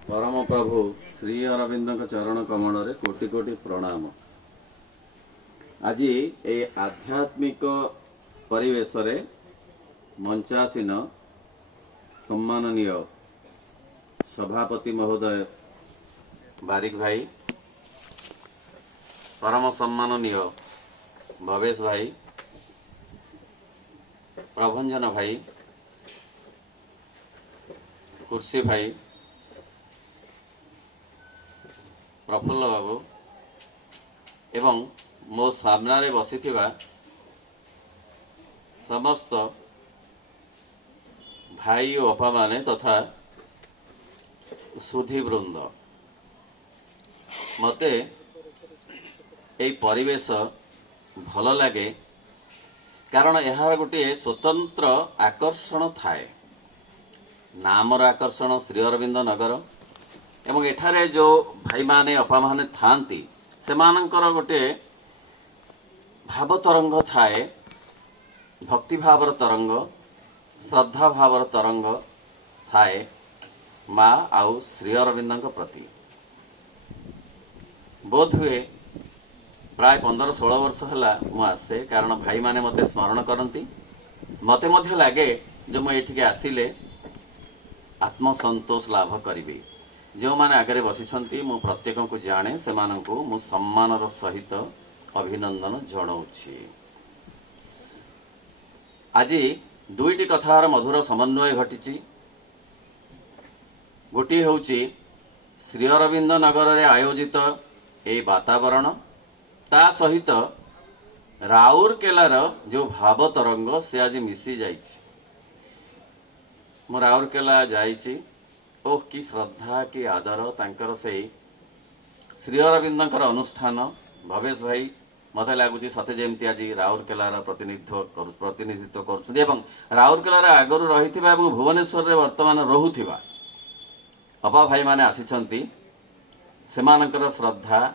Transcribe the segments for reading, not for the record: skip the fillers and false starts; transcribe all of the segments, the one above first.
परम प्रभु श्री अरविंद चरण कमल कोटि कोटि प्रणाम। आज ए आध्यात्मिक परिवेश रे मंचासीन सम्माननीय सभापति महोदय बारिक भाई, परम सम्माननीय भवेश भाई, प्रभंजन भाई, कुर्सी भाई, प्रफुल्ल बाबू एवं मो सामने बसिथिबा समस्त भाई और अपा माने तथा सुधी वृंद, मते एई परिवेश भल लगे कारण यार गोटे स्वतंत्र आकर्षण थाए। नामर आकर्षण श्री अरविंद नगर एवं एठारे जो भाई माने अपा माने थांती सेमानंकर गोटे भाव तरंग थाए, भक्ति भावर तरंग, श्रद्धा भावर तरंग थाए माँ आउ श्री अरविंद प्रति। बोध हुए प्राय 15-16 वर्ष है मु आसे कारण भाई माने मते स्मरण करती। मते मध्य लगे जो मु एठिके आसिले आत्मसंतोष लाभ करी। जो माने आगे बसी मु प्रत्येक को जाने से मु सम्मानर सहित अभिनंदन जनाऊछि। आज दुईटी कथार मधुर समन्वय घटी। गोटी होउछि श्री अरविंद नगर रे आयोजित ए वातावरण, ता सहित राउरकेलार जो भाव तरंग से आज मिसी जाइछि। मु राउरकेला जाइछि, ओ कि श्रद्धा कि आदर तांकर से श्री अरविंदर अनुष्ठान। भवेश भाई मत लगुच सते जमी आज राउरकेलार प्रतिनिधित्व कर राउरकेलार आगु रही भुवनेश्वर में वर्तमान रोहुथिबा अपा भाई माने आसिछंती। सेमानंकर श्रद्धा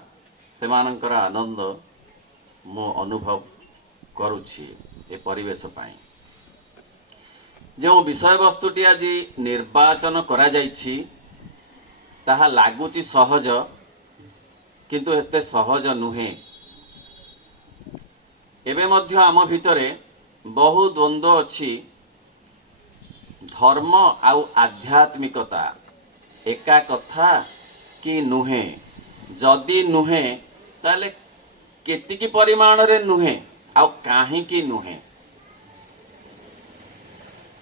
सेमानंकर आनंद मु अनुभव करुछि। ए परिवेश पाई जो विषय वस्तुटी आज निर्वाचन करा जाइछि ताहा लागुची सहज, किंतु एते सहज नुहे। एबे मध्य आम भितरे बहु द्वंद्व अछि। धर्म आउ आध्यात्मिकता एका कथा कि नुहे? जदि नुहे ताले केतिकी परिमाण रे नुहे आउ काहींकी नुहे?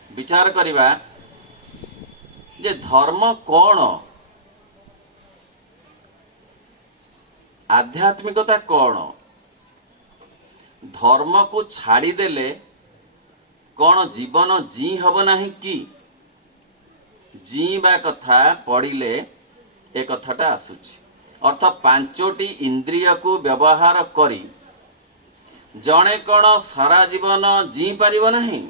विचार करिबा जे धर्म कौन, आध्यात्मिकता कौन? धर्म को छाड़ी देले कौन जीवन जी हब नाही कि? जीवा कथा पढ़िले ए कथाटा आसुछि। अर्थ पांचोटी इंद्रिय को व्यवहार करी जणे कौन सारा जीवन जी पारिब नाही?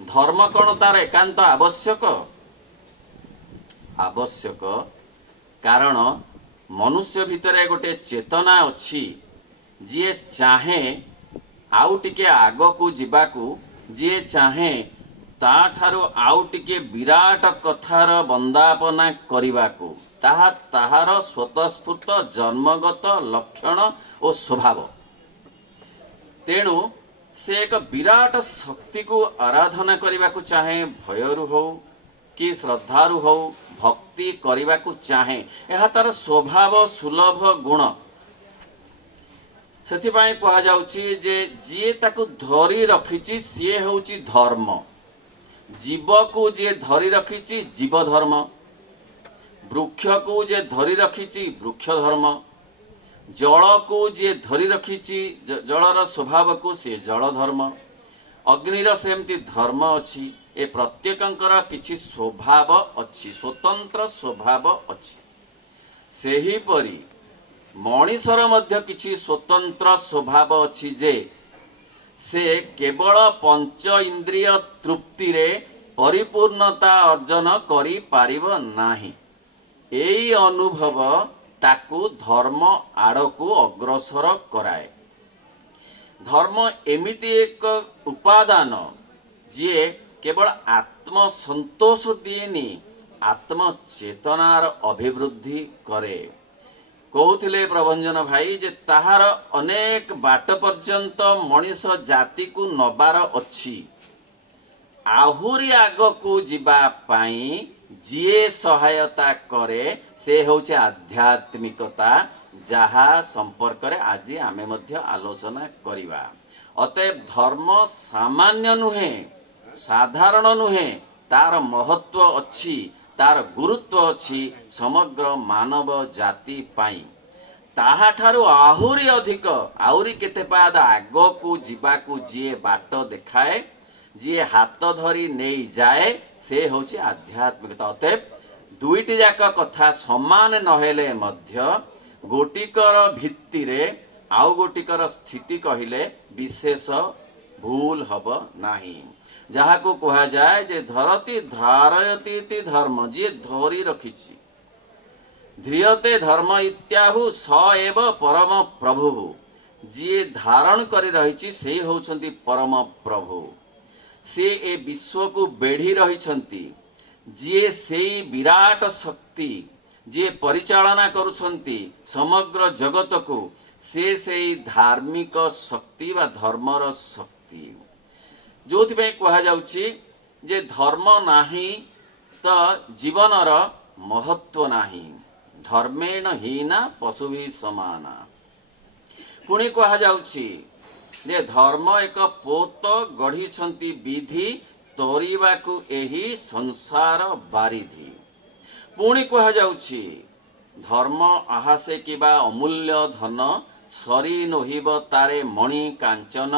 धर्म कौन तार एकांत आवश्यक? आवश्यक कारण मनुष्य भितरे गोटे चेतना अच्छी, जी चाहे आउ टिके आग को जीवाकू, जी चाहे ताठारो आउ टिके विराट कथार बंदापना करिवाकू, ताहार स्वतःस्फूर्त जन्मगत लक्षण और स्वभाव। तेणु से एक विराट शक्ति को आराधना करने को चाहे, भयरु हो कि श्रद्धारु हो भक्ति करने को चाहे, यह तार स्वभाव सुलभ गुण। सेथिपाई कहा जाउछि जे जी ताकू धरी रखिछि सी होउछि धर्म। जीव को जे धरी रखिछि जीव धर्म, वृक्ष को जे धरी रखिछि वृक्ष धर्म, जल को जे धरी रखिछि जलर स्वभाव को से जल धर्म, अग्निर सेमती धर्म अछि। ए प्रत्येकंकर किछि स्वभाव अछि, स्वतंत्र स्वभाव अछि। सेही परी मणिषर मध्य किछि स्वतंत्र स्वभाव अछि जे से केवल पंच इंद्रिय तृप्ति रे परिपूर्णता अर्जन करि पारिब नाही। एई अनुभव ताकू धर्म आड़कू अग्रसर कराए। धर्म एमिति एक उपादान जे केवल आत्म संतोष दिएनी आत्मचेतनार अभिवृद्धि करे। कहूथिले प्रभंजन भाई जे ताहार अनेक बाट पर्यंत मनीष जाति को नबार अछि। आहुरी आगकू जीवा पाई जीए सहायता करे से होचे आध्यात्मिकता, जहा संपर्क रे आज आमे मध्य आलोचना करिवा। अतएव धर्म सामान्य नुहे, साधारण नुहे, तार महत्व अच्छी, तार गुरुत्व अच्छी समग्र मानव जाति पाई। ताहाठारु आहुरी अधिक आहुरी केते पाद आगकू जीवाकू जीए बाट देखाए, जीए हाथ धरी नहीं जाए से होची आध्यात्मिकता। अतएव दुईटी जाक कथा समान नहेले मध्य गोटिकर भित्ति रे आउ गोटिकर स्थिति कहिले विशेष भूल हब नाही। जहाको कहा जाए जे धरती धारयती धर्म, जी धरी रखिछि। ध्रियते धर्म इत्याहु स एव परम प्रभु, जी धारण करि रहिछि से होउछन्ति परम प्रभु। से ए विश्व को बेढ़ी रहिछन्ति, जी सेई विराट शक्ति, जी परिचालना करुछन्ति समग्र जगत को, से धार्मिक शक्ति वा धर्मर शक्ति। जोथिपे कहा जाउछि जे धर्म नाही तो जीवनर महत्व नाही, धर्मेण हीना पशुभि समाना। पुणी कहा जाउछि जे धर्म एक पोत गढ़ी विधि तोरिबाकू एही संसार बारिधि। पुणी कहा जाउछि धर्म आहासे किबा अमूल्य धन, सरी नहिब तारे मणि कांचन,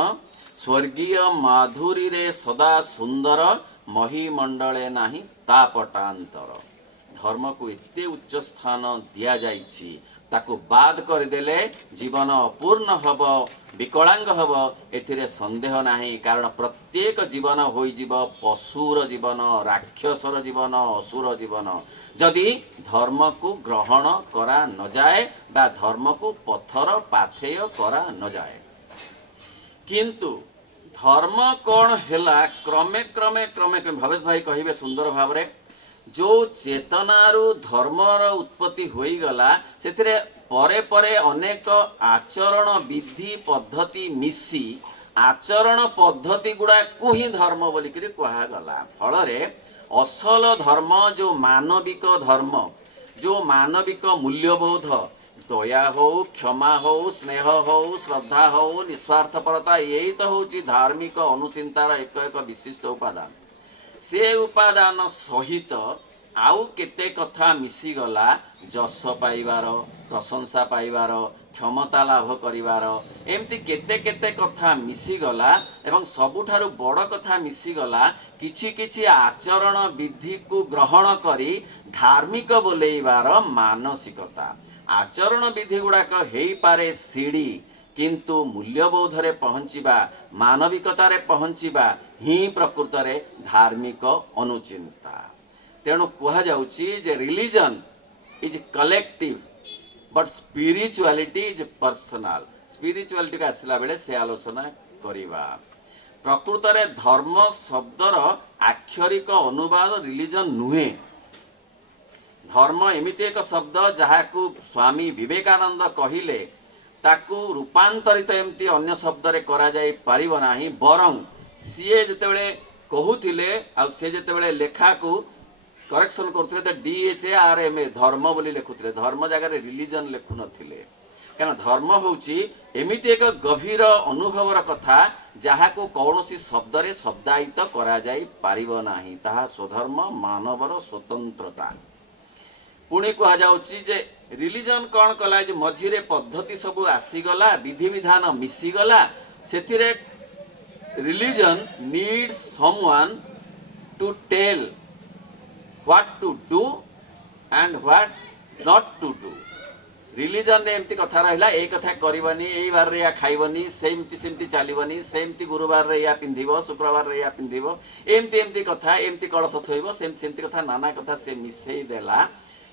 स्वर्गीय माधुरी रे सदा सुंदर, महीमंडले नाही तापटांतर। धर्म को एते उच्च स्थान दिया जाइछि, ताकू बाद करदेले जीवन अपूर्ण हब, विकलांग हब, एथिरे संदेह नाही। कारण प्रत्येक जीवन होई जीव पशुर जीवन, राक्षसर जीवन, असुर जीवन, जदि धर्म को ग्रहण करा न जाए बा धर्म को पथर पाथेय करा न जाए। किंतु धर्म कौन हेला क्रमे क्रमे क्रमे भावेश भाई कहिबे सुंदर भावरे, जो चेतनारू धर्मर उत्पत्ति होई गला सेथिरे परे परे अनेक आचरण विधि पद्धति मिसी आचरण पद्धति गुड़ा को ही धर्म बोली करि कहा गला। फलरे असल धर्म जो मानविक धर्म, जो मानविक मूल्यबोध, दया हो, क्षमा हो, स्नेह हो, श्रद्धा हो, निस्वार्थपरता, यही तो होची धार्मिक अनुचिंतार एक एक विशिष्ट उपादान। से उपादान सहित आउ केते कथा मिसी गला, जस पाइबार, प्रशंसा पाइबार, क्षमता लाभ करिवार, एमती केते केते कथा मिसी गला। एवं सबुठारु बड़ कथा मिसी गला किछि किछि आचरण विधि को ग्रहण करी धार्मिक बोलेइबार मानसिकता। आचरण विधि गुड़ाक हेई पारे सीढ़ी, किंतु मूल्यबोध रे पहुंचीबा, मानविकता रे पहुंचीबा ही प्रकृत रे धार्मिक अनुचिंता। तेणु कहा जाउछि जे religion is collective but spirituality is personal. Spirituality का आसला बेले से आलोचना करिबा। प्रकृत रे धर्म शब्दर आक्षरिक अनुवाद रिलीजन नुहे। धर्म एमिति एक शब्द जहाकू स्वामी विवेकानंद कहिले ताकू रूपांतरित एमती अन्य शब्द रे करा जाई परिबो नाही। बरं सीए जेतेबेले कहूथिले आ से जेतेबेले लेखा को करेक्शन करथले त DHARMA धर्म बोली लेखुथिले, धर्म जगह रे रिलीजन लेखु नथिले। कारण धर्म होउची एमिति एक गभीर अनुभवर कथा जहाकू कौनसी शब्द रे शब्दायित करा जाई परिबो नाही। ताहा स्वधर्म मानवर स्वतंत्रता। पुणी कहा जाउछि जे रिलीजन कौन कला जे मझिरे पद्धति सब आसीगला, विधि विधान मिसीगला, सेथिरे religion needs someone to tell what to do and what not to do. Religion रे एमती कथा रहिला, ए कथा करबनी, एई बार रे या खाइबनी, सेमती सेमती चलीबनी, सेमती गुरुवार रे या पिंधिबो, शुक्रवार रे या पिंधिबो, एमती एमती कथा, एमती कलश थोइबो, सेमती कथा नाना कथा से मिसेई देला।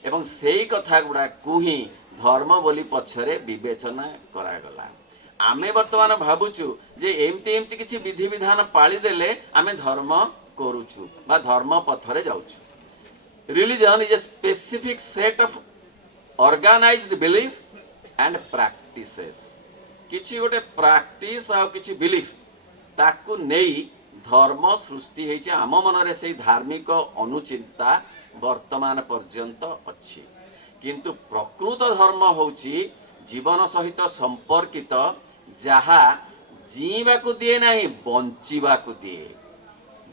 एवं सेई कथा गुड़ा को ही धर्म बोली पछरे विवेचना करागला। आमे वर्तमान भाबुचु जे एमती एमती किछि विधि विधान पाली देले आमे धर्म करूछु बा धर्म पथरे जाउछु। Religion is a specific set of organized belief and practices. किछि गोटे practice आ किछि belief ताकू नेई धर्म सृष्टि हेछि आम मनरे सेही धार्मिक अनुचिंता वर्तमान पर्यंत अछि किंतु प्रकृत धर्म होछि जीवन सहित संपर्कित जहा जीवाकू दिए नहीं बंचिबाकू दिए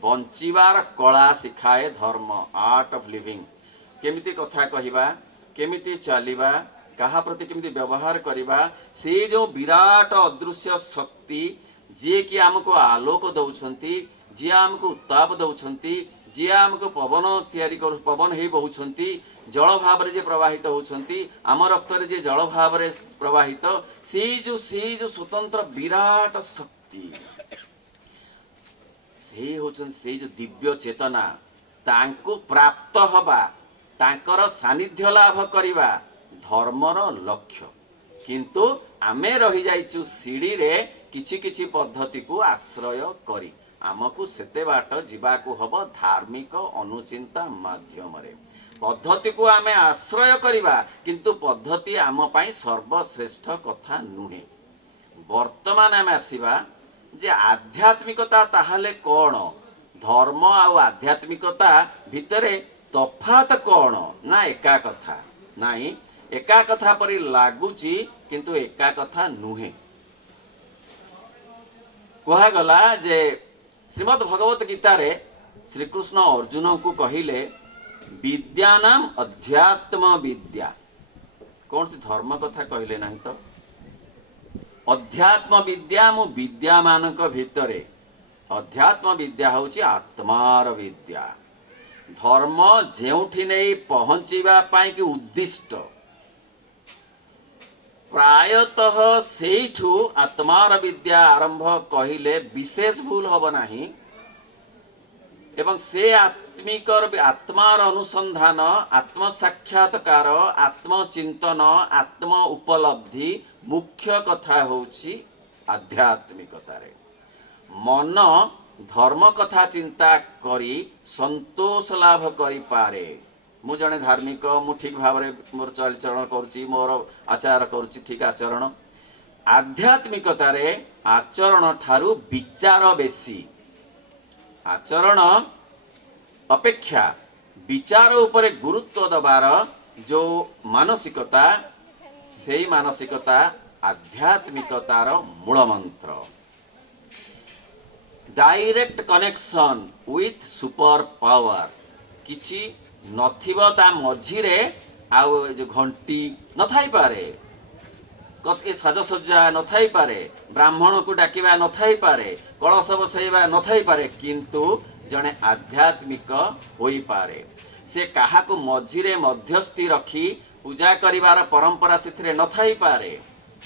बंचिबार कला शिखाए धर्म आर्ट ऑफ लिविंग केमिति कथा कहिबा केमिति चलिबा कहा प्रति केमिति व्यवहार करिबा से जो विराट अदृश्य शक्ति जे कि हमको आलोक दउछंती जे हमको उत्ताप दउछंती जे हमको पवन तैयारी कर पवन हे बहुछंती जल भाव रे जे प्रवाहित होछंती आम रक्त रे जे जल भाव रे प्रवाहित से जो स्वतंत्र विराट शक्ति से होछन से जो दिव्य चेतना तांको प्राप्त हबा तांकर सानिध्य लाभ करिबा धर्मर लक्ष्य किंतु आमे रही जाइचु सीढ़ी रे किछि किछि पद्धति को आश्रय करी आमको सेते बाट जीवाकू हबो धार्मिक अनुचिंता माध्यम रे पद्धति को आमे आश्रय करिबा किंतु पद्धति आम पई सर्वश्रेष्ठ कथा नुहे वर्तमान आमे आसीबा जे आध्यात्मिकता ताहाले कोन धर्म आ आध्यात्मिकता भितरे तफात कोन ना एका कथा नाही एका कथा परि लागुची किंतु एका कथा नुहे कहा गला जे श्रीमद् भगवत गीता रे श्री कृष्ण अर्जुन को कहिले विद्यानाम अध्यात्म विद्या कौन सी धर्म कथा कहले नहीं तो अध्यात्म विद्या मु विद्या मानक भितरे अध्यात्म विद्या होची आत्मार विद्या धर्म जेउठी नहीं पहुंचीबा पाई कि उद्दिष्ट प्रायतः सेठू आत्मार विद्या आरंभ कहिले विशेष भूल हब नाही एवं से आत्मिकर आत्मार अनुसंधान आत्म साक्षात्कार आत्मचिंतन आत्म उपलब्धि मुख्य कथा होची आध्यात्मिकतारे मन धर्म कथा चिंता करी संतोष लाभ करि पारे मु जने धार्मिक मु ठीक भाव रे मोर चलचरण करूची मोर आचार करूची ठीक आचरण आध्यात्मिकतारे आचरण ठारू विचार बेसी आचरण अपेक्षा विचार उपरे गुरुत्व दबार जो मानसिकता सेही मानसिकता आध्यात्मिकतार मूल मंत्र direct connection with super power किछि नथिबो ता मझिरे आउ जो घंटी न थाई पारे कतके साजसज्जा न थाई पारे ब्राह्मण को डाकिबा न थाई पारे कलश बसैबा न थाई पारे किंतु जने आध्यात्मिक होई पारे से काहा को मझिरे मध्यस्थी रखी पूजा करिवार परंपरा सिथरे न थाई पारे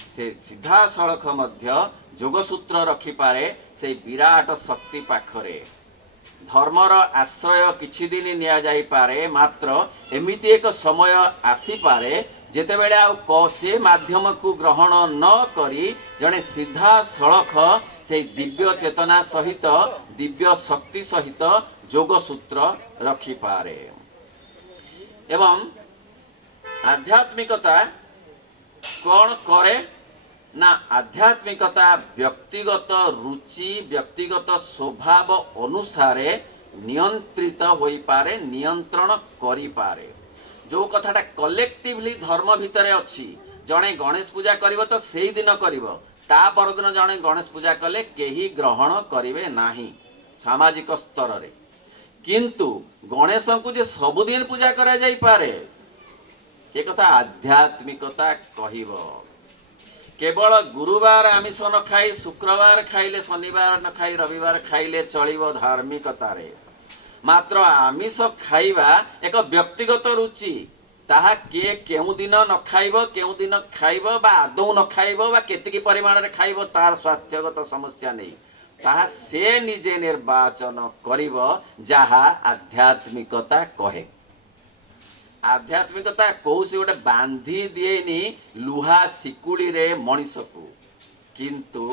से सीधा सड़क मध्य जोगसूत्र रखी पारे से विराट शक्ति पाखरे धर्मर आश्रय किछि दिन निया जाई पारे मात्र एमिति एक समय आसी पारे जेतेबेले आ से माध्यम को ग्रहण न करी जने सीधा सड़क से दिव्य चेतना सहित दिव्य शक्ति सहित जोगसूत्र रखी पारे एवं आध्यात्मिकता कौन करे ना आध्यात्मिकता व्यक्तिगत रुचि व्यक्तिगत स्वभाव अनुसारे नियंत्रित होई पारे नियंत्रण करी पारे जो कथाटा कलेक्टिवली धर्म भितरे अछि जणे गणेश पूजा करिवो तो सेही दिन करिवो ता परदिन जणे गणेश पूजा कले केही ग्रहण करिवे नाही सामाजिक स्तर रे किंतु गणेश को जे सबुदिन पूजा करा जाई पारे ए कथा आध्यात्मिकता कहिबो केवल गुरुवार आमिष न खाई शुक्रवार खाइले शनिवार न खाई रविवार खाइले चलिबो धार्मिकतारे मात्र आमिष खाइबा एक व्यक्तिगत रुचि ताहा के केउ दिन न खाइबो केउ दिन खाइबो बा आदौ न खाइबो बा केतिकी परिमाण रे खाइबो तार स्वास्थ्यगत समस्या नहीं ताहा से निजे निर्वाचन करिबो जहा आध्यात्मिकता कहे आध्यात्मिकता कौसी गोटे बांधी दिएनी लुहा सिकुड़ी रे मनीष को किंतु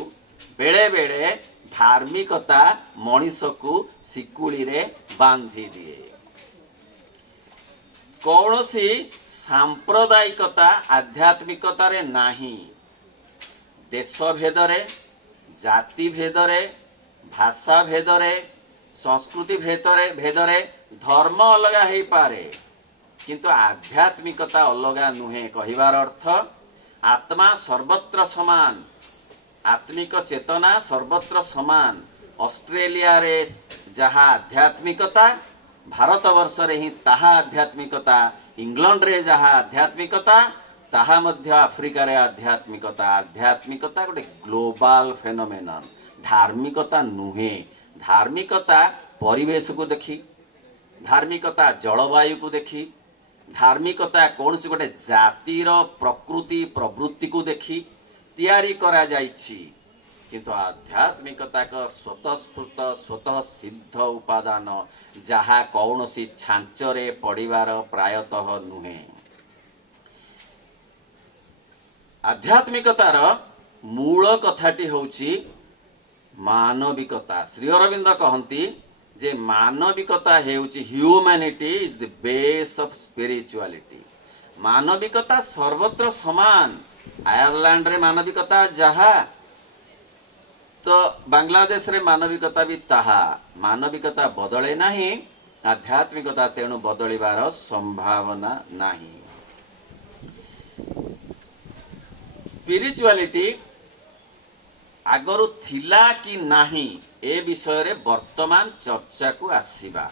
बेले बेले धार्मिकता मनीष को सिकुड़ी रे बांधी दिए कौनसी सांप्रदायिकता आध्यात्मिकतारे नाही। देश भेदरे, जाति भेदरे, भाषा भेदरे, संस्कृति भेदरे धर्म अलगा हो पारे, किंतु आध्यात्मिकता अलगा नुहे। कहिबार अर्थ आत्मा सर्वत्र समान, आत्मिक चेतना सर्वत्र समान। ऑस्ट्रेलिया रे जहा आध्यात्मिकता, भारत वर्ष रे ही ताहा आध्यात्मिकता, इंग्लैंड रे जहा आध्यात्मिकता ताहा मध्य आफ्रिका रे आध्यात्मिकता। आध्यात्मिकता गोटे ग्लोबल फेनोमेनन, धार्मिकता नुहे। धार्मिकता परिवेश को देखी, धार्मिकता जलवायु को देखी, धार्मिकता कौन सी गोटे जातिर प्रकृति प्रवृत्ति को देखी तैयारी करा जाइछि। किंतु आध्यात्मिकता का स्वतःस्फूर्त स्वतः सिद्ध उपादान जहा कौन सी छांचरे पड़िबार प्रायतः नुहे। आध्यात्मिकतार मूल कथाटी होउछि मानविकता। श्री अरविंद कहती जे मानविकता हेउछि humanity is the base of spirituality. मानविकता सर्वत्र समान। आयरलैंड रे मानविकता जहा तो बांग्लादेश रे मानविकता भी ताहा। मानविकता बदले नहीं, आध्यात्मिकता तेणु बदलिबार संभावना नहीं। स्पिरिचुअलिटी आगरु थिला कि नाही ए विषय रे वर्तमान चर्चा को आसीबा।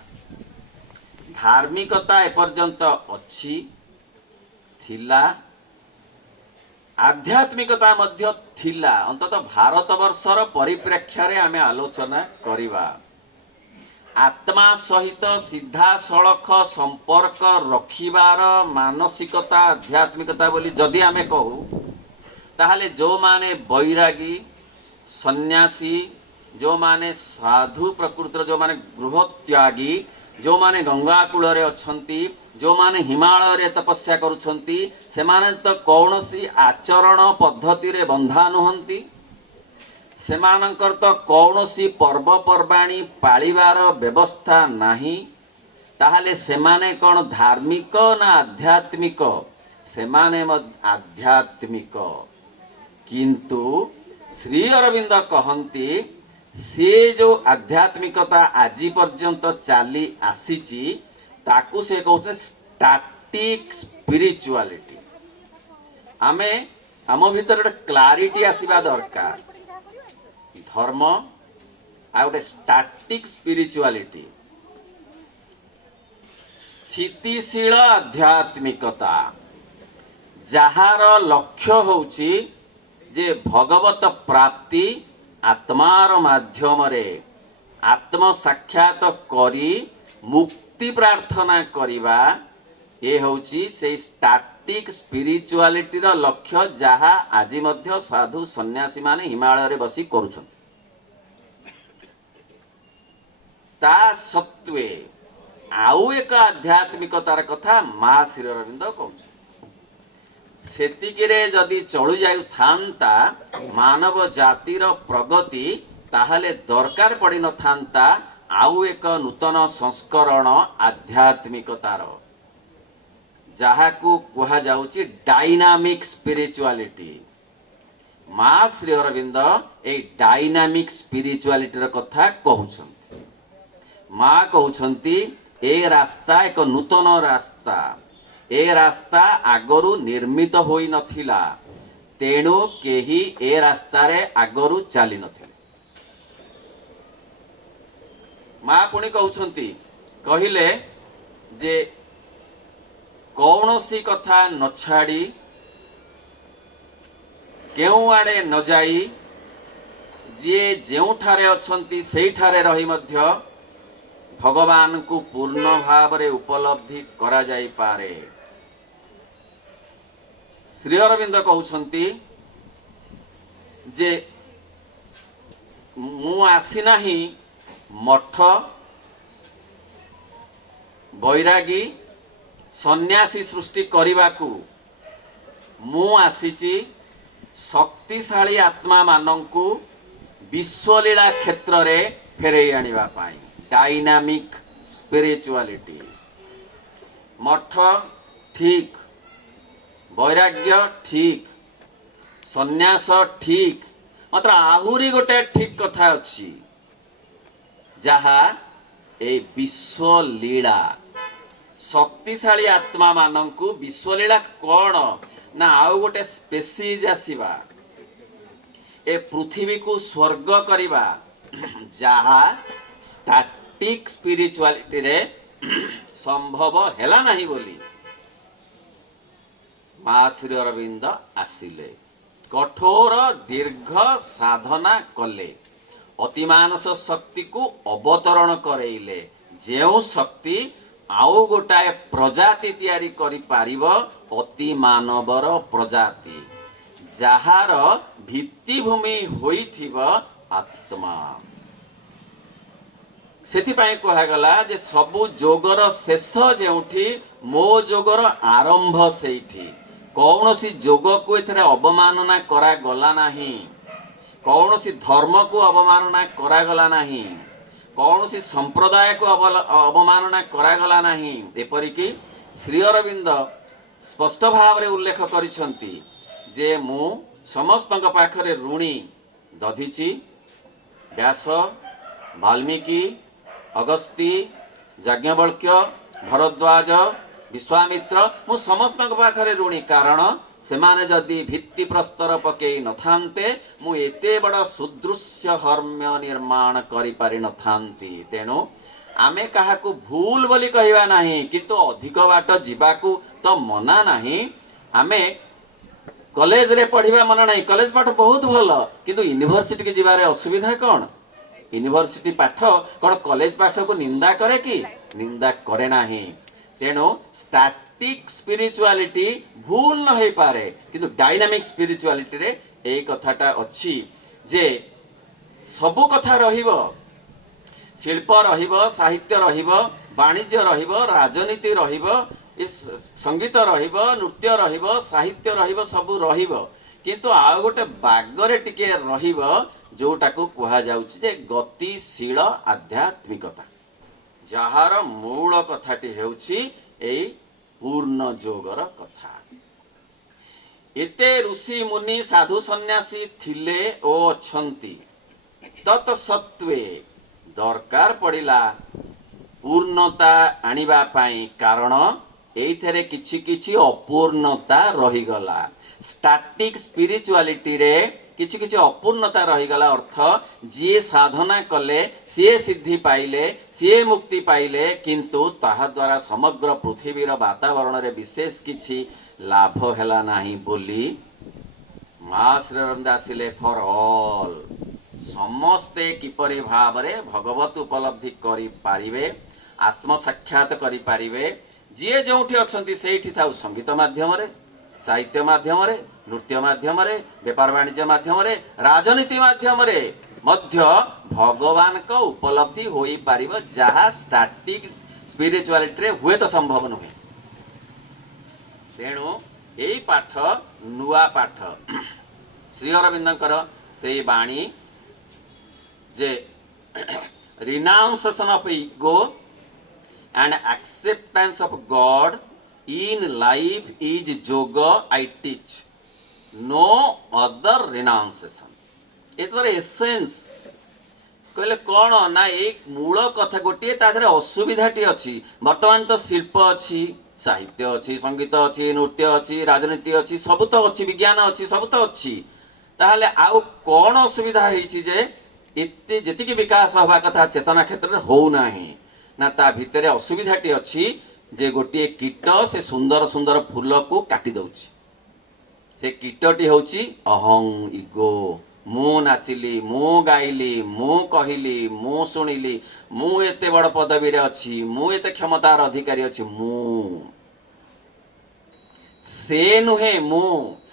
धार्मिकता एपर्यंत अछि, थिला, आध्यात्मिकता मध्य थिला। अंततः भारतवर्षर परिप्रेक्ष्य रे आमे आलोचना करिबा। आत्मा सहित सीधा सड़क संपर्क रखिबार मानसिकता आध्यात्मिकता बोली जदि आमे कहू ताहले जो माने बैरागी सन्यासी, जो माने साधु प्रकृतिर, जो माने गृह त्यागी, जो माने गंगा कूଳରେ अछंती, जो माने हिमालय रे तपस्या करुछंती, सेमाने तो कौनसी आचरण पद्धति रे बंधा नुहंती। सेमानंकर तो कौनसी पर्वपर्वाणी पालिबार व्यवस्था नाही। ताहले सेमाने कौन धार्मिक ना आध्यात्मिक? सेमाने आध्यात्मिक। किंतु श्री अरविंद कहती से जो आध्यात्मिकता आज पर्यंत चली आसीची ताकू से कहते स्टैटिक स्पिरिचुअलिटी। आमे आम भीतर गोटे क्लारिटी आसीबा दरकार। धर्म आ गोटे स्टैटिक स्पिरिचुअलिटी, स्थितिशील आध्यात्मिकता जहार लक्ष्य होउची जे भगवत प्राप्ति आत्मार माध्यम रे आत्म साक्षात करी मुक्ति प्रार्थना करिबा। ये होउची से स्टैटिक स्पिरिचुअलिटी रो लक्ष्य जहा आज मध्य साधु सन्यासी माने हिमालय रे बसी करूछन। ता सत्वे आउ एक आध्यात्मिकतार कथा मा श्री अरविंद कहउछ। सेतिकिरे जदि चलु जाय थांता मानव जातिर प्रगति ताहले दरकार पड़ी न थांता आउ एक नूतन संस्करण आध्यात्मिकतार जहाकू कुहा जाउची डायनामिक स्पिरिचुअलिटी। मा श्री अरविंद ए डायनामिक स्पिरिचुअलिटी र कथा कहउछंती। मा कहउछंती ए रास्ता एक नूतन रास्ता। ए रास्ता आगरू निर्मित होई नथिला, तेणु केही ए रास्ता रे आगरू चली नथिले। मा पुणी कहउछंती कहिले जे कौनसी कथा न छाड़ी केउ आड़े न जाई जे जेउठारे अछंती सेइठारे रही मध्य भगवान को पूर्ण भाव रे उपलब्धि करा जाई पारे। श्री अरविंद कहउछंती जे मु आसी नाही मठ बैरागी सन्यासी सृष्टि करिबाकू, मु आसीची शक्तिशाली आत्मा मानंकू विश्वलीला क्षेत्र रे फेरई आनिबा पाई। डायनामिक स्पिरिचुअलिटी मठ ठीक, वैराग्य ठीक, सन्यास ठीक, मात्र आहुरी गोटे ठीक कथा अच्छी जहा ए विश्व लीला शक्तिशाली आत्मा मानंकु विश्वलीला कौन ना आउ गोटे स्पेसीज आसीबा ए पृथ्वी को स्वर्ग करिबा जहा स्टैटिक स्पिरिचुअलिटी रे संभव हैला नहीं बोली मां श्री अरविंद आसिले कठोर दीर्घ साधना कले अतिमानस शक्ति को अवतरण करेइले जेउ शक्ति आउ गोटाए प्रजाति तैयारी करि पारिबो अति मानवर प्रजाति जहार भित्तिभूमि होइथिबो आत्मा सेथिपाई कहगला जे सबु जोगर शेष जेउठी मो जोगर आरंभ सेठी कौनसी जोग को एथरे अवमानना करा गला नाही कौनसी धर्म को अवमानना करा गला नाही कौनसी संप्रदाय को अवमानना करागला नहीं एपरिकी श्री अरविंद स्पष्ट भाव रे उल्लेख करिसंती जे मु समस्त पाखरे ऋणी दधिची व्यास वाल्मीकि अगस्ती याज्ञवल्क्य भरद्वाज विश्वामित्र मु समस्त पाखरे ऋणी कारण सेमाने जदि भित्ति प्रस्तर पकई नथान्ते मु एते बड़ सुदृश्य हर्म्य निर्माण करि पारि नथान्ति तेणु आमे काहाकू भूल बोली कहिबा नाही किंतु अधिक बाट जीवाकू तो मना नाही आमे कॉलेज रे पढ़िबा मना नाही कॉलेज पाठ बहुत भल किंतु यूनिवर्सिटी के जीवारे असुविधा कौन यूनिवर्सिटी पाठ कौन कॉलेज पाठ को निंदा करे कि निंदा करे नाही तेणु स्टैटिक स्पिरिचुअलिटी भूल न हो पारे किंतु डायनामिक स्पिरिचुअलिटी रे एई कथाटा अच्छी जे सबु कथा रहिबो शिल्प रहिबो साहित्य रहिबो वाणिज्य रहिबो राजनीति रहिबो संगीत रहिबो नृत्य रहिबो साहित्य रहिबो सबु रहिबो किंतु आ गोटे बागरे टिके रहिबो जोटाकू कुहा जाउछि जे गतिशील आध्यात्मिकता जहार मूल कथाटी हेउछि एई पूर्ण जोगर कथा एते ऋषि मुनि साधु सन्यासी थिले ओ अछंती तत सत्वे दरकार पड़िला पूर्णता आनिबा पाई कारण एइथरे किछि किछि अपूर्णता रहिगला स्टैटिक स्पिरिचुअलिटी रे किछि किछि अपूर्णता रहिगला अर्थ जे साधना कले सी सिद्धि पाइले सी मुक्ति पाइले किंतु ताहा द्वारा समग्र पृथ्वीर वातावरण रे विशेष किछि लाभ हैला नाही बोली मां श्री अरविंद आसिले फॉर ऑल समस्ते किपरि भाव रे भगवत उपलब्धि करि पारिबे आत्म साक्षात करि पारिबे जे जोठी अछंती सेठी थाउ संगीत माध्यम रे साहित्य माध्यम रे नृत्य माध्यम रे व्यापार वाणिज्य माध्यम रे राजनीति माध्यम रे मध्य भगवान को उपलब्धि होई पारिबो जहा स्टैटिक स्पिरिचुअलिटी रे हुए तो संभव नुहे तेणु एई पाठ नुआ पाठ श्री अरविंदकर सेई बाणी जे renunciation of ego and acceptance of God in life is yoga I teach no other renunciation एतर एसेंस कहले कौन ना एक मूल कथा गोटे ताधरे असुविधाटी अच्छी वर्तमान तो शिल्प अच्छी साहित्य अच्छी संगीत अच्छी नृत्य अच्छी राजनीति अच्छी सब तो अच्छी विज्ञान अच्छी सब तो अच्छी ताहले आउ कौन असुविधा होईची जे एते जेतिकी विकास हवा कथा चेतना क्षेत्र में हो नाही ना ता भितरे असुविधाटी अच्छी जे गोटे कीट से सुंदर सुंदर फूल को काटी दउची से कीटटी होची अहं इगो मु नाचिली मु गाइली मु कहिली मु सुनिली मु एते बड़ पदवी रे अछि मु एते क्षमतार अधिकारी अछि मु से नुहे मु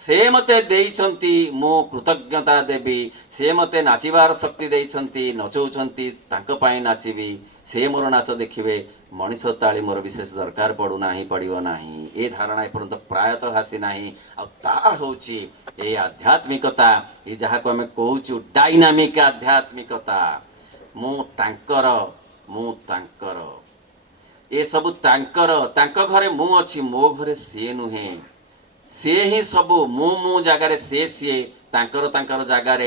से मते देइछंती मु कृतज्ञता देबी से मते नाचिबार शक्ति देइछंती नचौछंती तांको पाई नाचिबी से मोर नाच देखिबे मनीष ताली मोर विशेष दरकार पड़ू नाही पड़िबो नाही ए धारणा एपर्यंत प्रायतः हासी नाही आ ता होची ए आध्यात्मिकता ए जहा को हमें कहूचु डायनामिक आध्यात्मिकता मु तांकर ए सबु तांक घरे मु अच्छी मो घरे सी नुहे सी ही सबु मु जगार सी तांकर जगार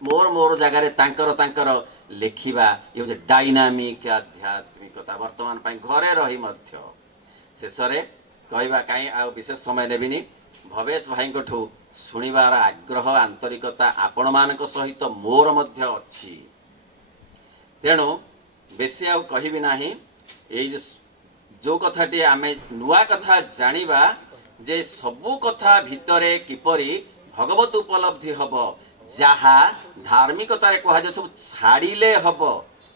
मोर जगार तांकर लिखिबा ये हूँ डायनामिक आध्यात्मिकता वर्तमान घरे रही मध्य शेष कहवा कहीं आ विशेष समय नेबिनी भवेश भाई शुणिबार आग्रह आंतरिकता आपण मानक सहित मोर मध्य अच्छी तेणु बेसी आ कहबी नाही जो कथाटी आमे नुआ कथा जानिबा जे सबु कथा भितरे किपरि भगवत उपलब्धि हब जहा धार्मिकतार कह सब छाड़िले हब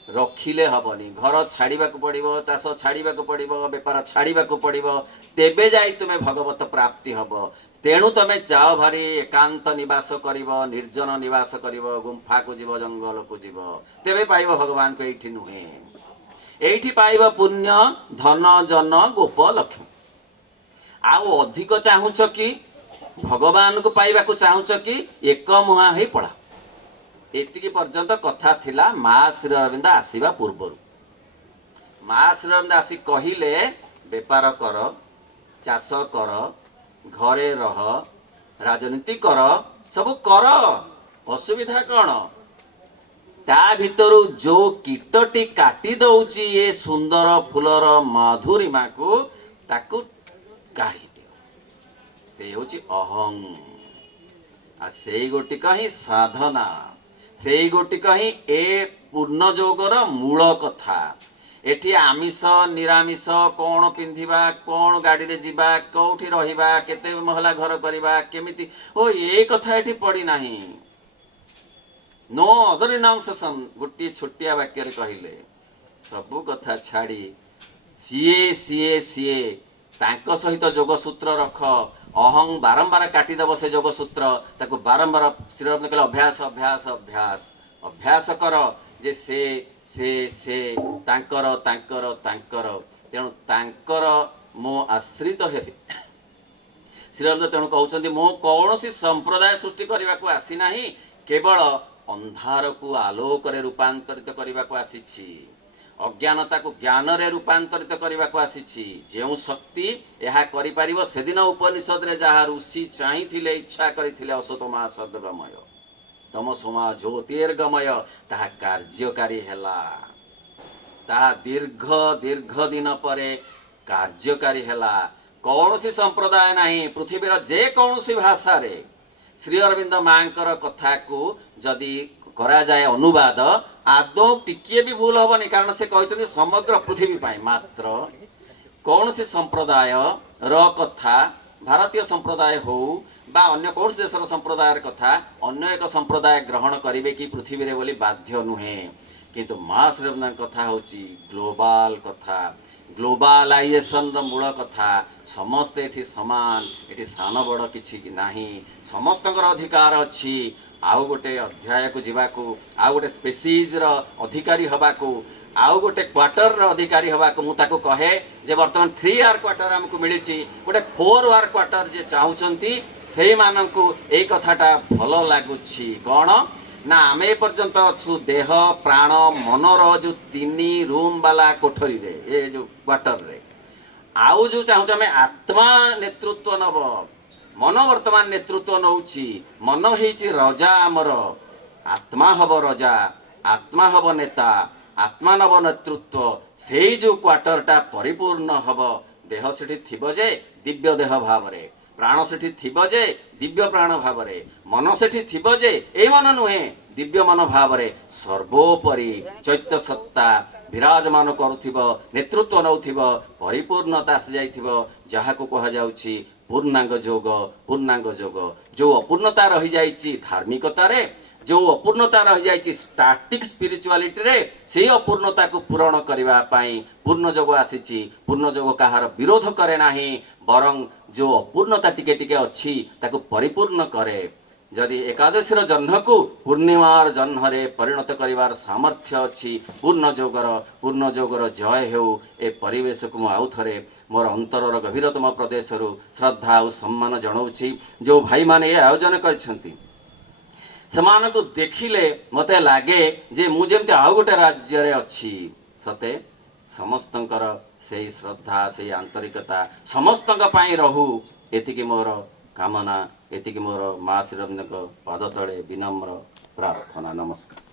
रखिले हबनी घर छाड़िबा पड़िबो चाष छाड़िबा पड़िबो बेपार छाड़िबा पड़िबो तेबे जाई तुमे भगवत प्राप्ति हब तेणु तमे जाओ भारी एकांत निवास करिब निर्जन निवास करिब गुंफा को जीव जंगल को जीव तेबे पाइब भगवान को एठी नुहे एठी पाइब पुण्य धन जन गोप लक्ष्य आउ अधिक चाहूच कि भगवान को पाइबा को चाहूच कि एक मुहा ही पड़ा एतिकी पर्यंत कथा थिला मां श्री अरविंद आसीबा पूर्वरु मां श्री अरविंद आसी कहिले बेपार कर चाष कर घरे रह राजनीति कर सब कर असुविधा कौन ता भितरु जो कीटटी काटी दउची ये सुंदर फुलर माधुरीमा को ताकू काढ़ी दियो से होची अहं आ सेई गोटिक ही साधना सेई गोटिक ही ए पूर्ण जोगर मूल कथा एठी आमिष निरामिष कौन पिंधिबा कौन गाड़ी रे जीवा कोठी रहिबा केते महला घर करिबा केमिति ओ ए कथा एठी पड़ी नाही नो अदर इनाउंसेशन गोटी छोटिया वाक्य रे कहिले सबु कथा छाड़ी सीए सीए सीए तांको सहित जोगसूत्र रख अहं बारंबार काटी दब से जोगसूत्र ताको बारंबार श्रीरत्न कहले अभ्यास अभ्यास अभ्यास अभ्यास कर जे से तांकर तांकर तांकर तेणु तांकर मो आश्रित हेबे श्रीरत्न तेणु कहउछन्ति मो कौनसी संप्रदाय सृष्टि करबा को आसी नाही केवल अंधार को आलोक रे रूपांतरित करबा को आसीछि अज्ञानता को ज्ञान रे रूपांतरित करबा को आसीछि जेउ शक्ति एहा करि परिबो सेदिन उपनिषद रे जहा ऋषि चाहिथिले इच्छा करिथिले असतमा सद्गमय तमसोमा ज्योतिर्गमय ताहा कार्यकारी हेला ताहा दीर्घ दीर्घ दिन परे कार्यकारी हेला कौनसी संप्रदाय नाही पृथ्वीर जे कौनसी भाषा रे श्री अरविंद मांकर कथा को जदि करा जाए अनुवाद आदौ टिकिए भी भूल हबनी कारण से कहते समग्र पृथ्वी पाए मात्र कौन से संप्रदाय र कथा भारतीय संप्रदाय हो बा अन्य कौन देशर संप्रदायर कथा अन्य एक संप्रदाय ग्रहण करिवे कि पृथ्वी रे बोली बाध्य नुहे किंतु मां श्री कथा होची ग्लोबाल कथा ग्लोबालाइजेशन मूल कथा समस्ते एठी समान एठी सान बड़ किछि नाही समस्तकर अधिकार अछि आउ गोटे अध्याय को जीवाकू आउ गोटे स्पेसीज रो अधिकारी हबाकू आउ गोटे क्वार्टर रो अधिकारी हबाकू मु ताको कहे जे वर्तमान 3 आवर क्वार्टर हमकु मिलिछि गोटे 4 आवर क्वार्टर जे चाहुचंती सेही मानकू ए कथाटा भलो लागुछि कोन ना आमे पर्यंत अछु देह प्राण मनर जो 3 रूम वाला कोठरी रे ए जो क्वार्टर रे आउ जो चाहू हमें आत्मा नेतृत्व नब मन वर्तमान नेतृत्व नौची मन हेची रजा आमर आत्मा हब रजा आत्मा हब नेता आत्मा नब नेतृत्व से जो क्वार्टरटा परिपूर्ण हब देह सेठी थिबो जे दिव्य देह भाव रे प्राण सेठी थिबो जे दिव्य प्राण भाव रे मन सेठी थिबो जे ए मन नुहे दिव्य मन भाव रे सर्वोपरि चैत्य सत्ता विराजमान करुथिबो नेतृत्व नौथिबो परिपूर्णता से जाइथिबो जहा को कहा जाउछि पूर्णांग जोग जो अपूर्णता रही जाइछि धार्मिकता रे जो अपूर्णता रही जाइछि स्टैटिक स्पिरिचुअलिटी रे से अपूर्णता को पूरण करबा पई पूर्ण जोग आसीछि पूर्ण जोग कहार विरोध करे नाही बरं जो अपूर्णता टिके टिके अछि ताको परिपूर्ण करे जदि एकादशी जह्न को पूर्णिमार जह्न रे परिणत करिवार सामर्थ्य अछि पूर्ण जोगर जय हेउ ए परिवेश को आउ थरे मोर अंतरर गभीरतम प्रदेश श्रद्धा और सम्मान जनाऊँगी जो भाई माने ये आयोजन करछंती सेमानकु देखिले मते लागे जे मु जेमते आउ गोटे राज्य रे अछि सते ସମସ୍ତଙ୍କର ସେଇ ଶ୍ରଦ୍ଧା ସେଇ ଆନ୍ତରିକତା ସମସ୍ତଙ୍କ ପାଇଁ ରହୁ ଏତିକି ମୋର କାମନା, ଏତିକି ମୋର ମା ଶ୍ରୀରବୀନ୍ଦ୍ରଙ୍କ ପାଦ ତଳେ ବିନମ୍ର ପ୍ରାର୍ଥନା। ନମସ୍କାର।